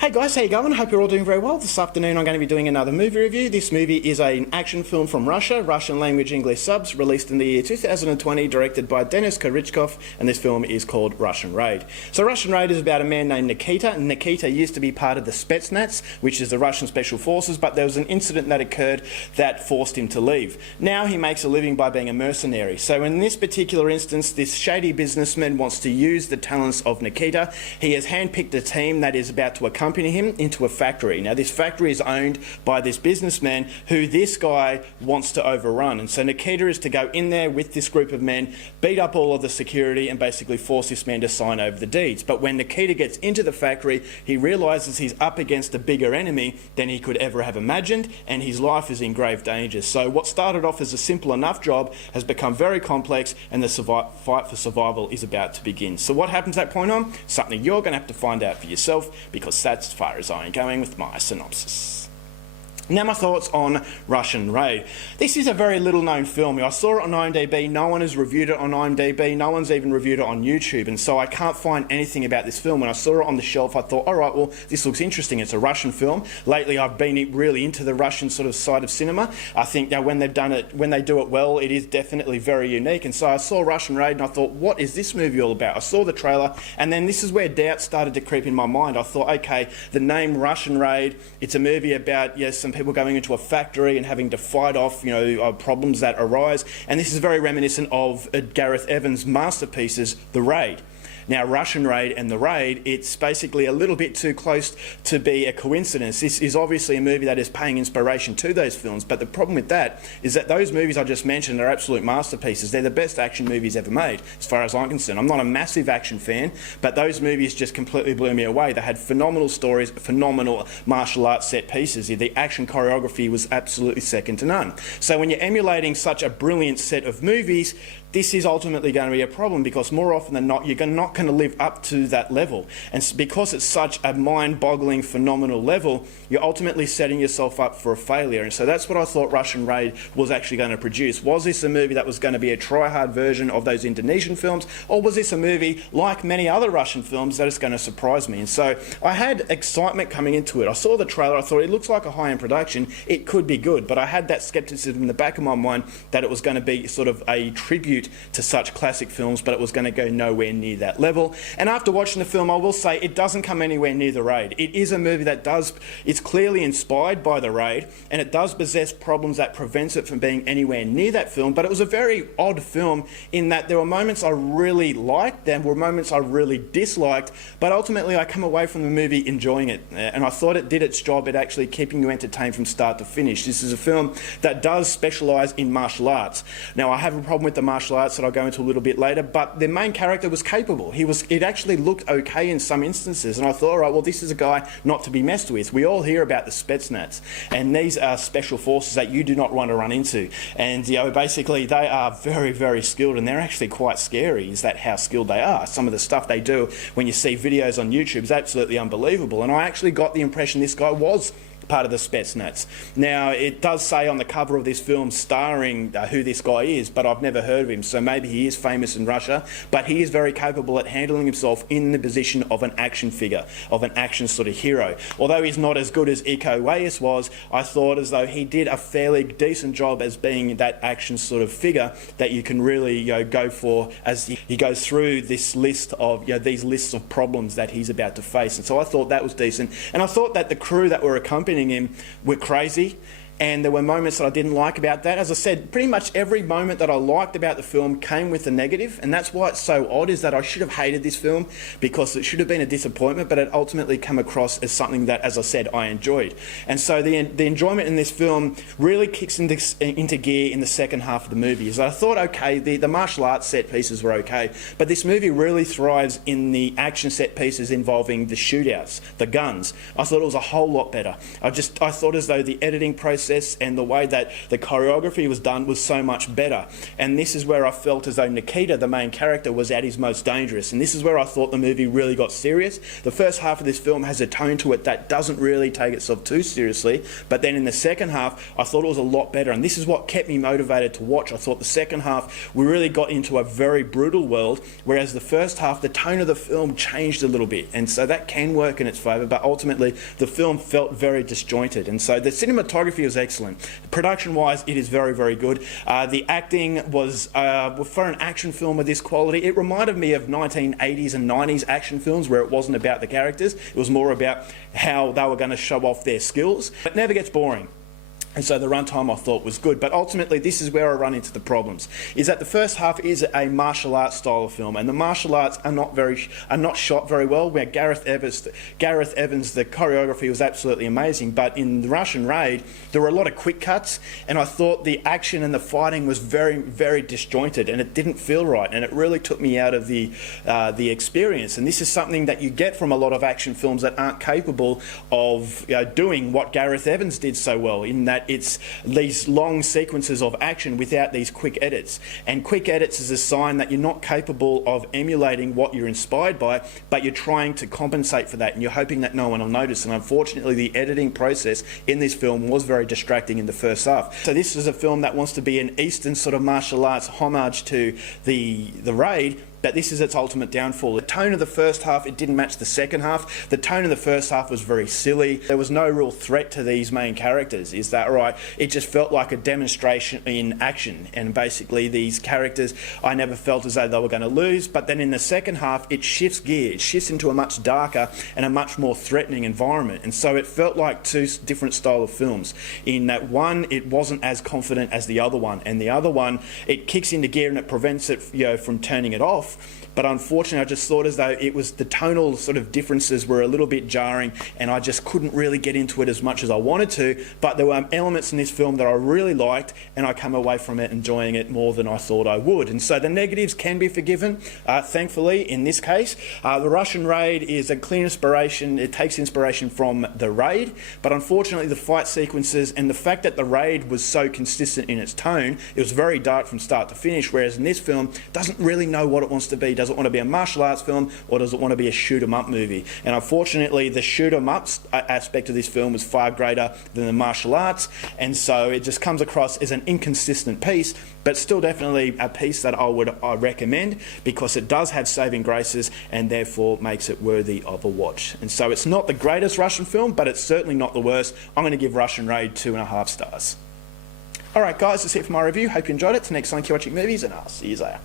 Hey guys, how you going? Hope you're all doing very well. This afternoon I'm going to be doing another movie review. This movie is an action film from Russia, Russian language English subs, released in the year 2020, directed by Denis Korichkov, and this film is called Russian Raid. So Russian Raid is about a man named Nikita. Nikita used to be part of the Spetsnaz, which is the Russian Special Forces, but there was an incident that occurred that forced him to leave. Now he makes a living by being a mercenary. So in this particular instance, this shady businessman wants to use the talents of Nikita. He has handpicked a team that is about to accompany him into a factory. Now this factory is owned by this businessman who this guy wants to overrun, and so Nikita is to go in there with this group of men, beat up all of the security and basically force this man to sign over the deeds. But when Nikita gets into the factory, he realises he's up against a bigger enemy than he could ever have imagined, and his life is in grave danger. So what started off as a simple enough job has become very complex, and the fight for survival is about to begin. So what happens at that point on? Something you're going to have to find out for yourself, because that's as far as I am going with my synopsis. Now my thoughts on Russian Raid. This is a very little known film. I saw it on IMDb, no one has reviewed it on IMDb, no one's even reviewed it on YouTube, and so I can't find anything about this film. When I saw it on the shelf I thought, alright, well this looks interesting, it's a Russian film. Lately I've been really into the Russian sort of side of cinema. I think that when they do it well, it is definitely very unique, and so I saw Russian Raid and I thought, what is this movie all about? I saw the trailer, and then this is where doubt started to creep in my mind. I thought, okay, the name Russian Raid, it's a movie about, yes, some people going into a factory and having to fight off, problems that arise. And this is very reminiscent of Gareth Evans' masterpieces, The Raid. Now, Russian Raid and The Raid, it's basically a little bit too close to be a coincidence. This is obviously a movie that is paying inspiration to those films, but the problem with that is that those movies I just mentioned are absolute masterpieces. They're the best action movies ever made, as far as I'm concerned. I'm not a massive action fan, but those movies just completely blew me away. They had phenomenal stories, phenomenal martial arts set pieces. The action choreography was absolutely second to none. So when you're emulating such a brilliant set of movies, this is ultimately going to be a problem, because more often than not, you're not going to live up to that level. And because it's such a mind-boggling, phenomenal level, you're ultimately setting yourself up for a failure. And so that's what I thought Russian Raid was actually going to produce. Was this a movie that was going to be a try-hard version of those Indonesian films, or was this a movie, like many other Russian films, that is going to surprise me? And so I had excitement coming into it. I saw the trailer, I thought it looks like a high-end production, it could be good, but I had that skepticism in the back of my mind that it was going to be sort of a tribute to such classic films, but it was going to go nowhere near that level. And after watching the film, I will say it doesn't come anywhere near The Raid. It is a movie that it's clearly inspired by The Raid, and it does possess problems that prevents it from being anywhere near that film, but it was a very odd film in that there were moments I really liked, there were moments I really disliked, but ultimately I come away from the movie enjoying it, and I thought it did its job at actually keeping you entertained from start to finish. This is a film that does specialise in martial arts. Now I have a problem with the martial arts that I'll go into a little bit later, but the main character was capable. It actually looked okay in some instances, and I thought, alright, well this is a guy not to be messed with. We all hear about the Spetsnaz, and these are special forces that you do not want to run into, and basically they are very, very skilled, and they're actually quite scary, is that how skilled they are. Some of the stuff they do when you see videos on YouTube is absolutely unbelievable, and I actually got the impression this guy was part of the Spetsnaz. Now, it does say on the cover of this film starring who this guy is, but I've never heard of him, so maybe he is famous in Russia, but he is very capable at handling himself in the position of an action figure, of an action sort of hero. Although he's not as good as Iko Uwais was, I thought as though he did a fairly decent job as being that action sort of figure that you can really go for as he goes through this list of these lists of problems that he's about to face. And so I thought that was decent, and I thought that the crew that were accompanying him were crazy, and there were moments that I didn't like about that. As I said, pretty much every moment that I liked about the film came with a negative, and that's why it's so odd, is that I should have hated this film because it should have been a disappointment, but it ultimately came across as something that, as I said, I enjoyed. And so the enjoyment in this film really kicks into gear in the second half of the movie. As I thought, okay, the martial arts set pieces were okay, but this movie really thrives in the action set pieces involving the shootouts, the guns. I thought it was a whole lot better. I thought as though the editing process process and the way that the choreography was done was so much better. And this is where I felt as though Nikita, the main character, was at his most dangerous. And this is where I thought the movie really got serious. The first half of this film has a tone to it that doesn't really take itself too seriously, but then in the second half I thought it was a lot better, and this is what kept me motivated to watch. I thought the second half we really got into a very brutal world, whereas the first half the tone of the film changed a little bit, and so that can work in its favour, but ultimately the film felt very disjointed. And so the cinematography was excellent. Production wise it is very, very good. The acting was for an action film of this quality, it reminded me of 1980s and 90s action films where it wasn't about the characters, it was more about how they were going to show off their skills. It never gets boring. And so the runtime I thought was good, but ultimately this is where I run into the problems, is that the first half is a martial arts style of film, and the martial arts are not shot very well, where Gareth Evans, the choreography was absolutely amazing, but in the Russian Raid there were a lot of quick cuts, and I thought the action and the fighting was very, very disjointed, and it didn't feel right, and it really took me out of the experience. And this is something that you get from a lot of action films that aren't capable of doing what Gareth Evans did so well, in that it's these long sequences of action without these quick edits. And quick edits is a sign that you're not capable of emulating what you're inspired by, but you're trying to compensate for that, and you're hoping that no one will notice. And unfortunately the editing process in this film was very distracting in the first half. So this is a film that wants to be an Eastern sort of martial arts homage to the Raid, but this is its ultimate downfall. The tone of the first half, it didn't match the second half. The tone of the first half was very silly. There was no real threat to these main characters, is that right? It just felt like a demonstration in action, and basically these characters, I never felt as though they were going to lose, but then in the second half it shifts gear, it shifts into a much darker and a much more threatening environment, and so it felt like two different style of films, in that one it wasn't as confident as the other one, and the other one it kicks into gear and it prevents it from turning it off. But unfortunately I just thought as though it was the tonal sort of differences were a little bit jarring, and I just couldn't really get into it as much as I wanted to, but there were elements in this film that I really liked, and I come away from it enjoying it more than I thought I would. And so the negatives can be forgiven, thankfully in this case. The Russian Raid is a clean inspiration, it takes inspiration from the Raid, but unfortunately the fight sequences and the fact that the Raid was so consistent in its tone, it was very dark from start to finish, whereas in this film it doesn't really know what it wants to be. Does it want to be a martial arts film, or does it want to be a shoot 'em up movie? And unfortunately the shoot 'em up aspect of this film was far greater than the martial arts, and so it just comes across as an inconsistent piece, but still definitely a piece that I would recommend, because it does have saving graces and therefore makes it worthy of a watch. And so it's not the greatest Russian film, but it's certainly not the worst. I'm going to give Russian Raid 2.5 stars. Alright guys, that's it for my review. Hope you enjoyed it. Till next time, keep watching movies, and I'll see you later.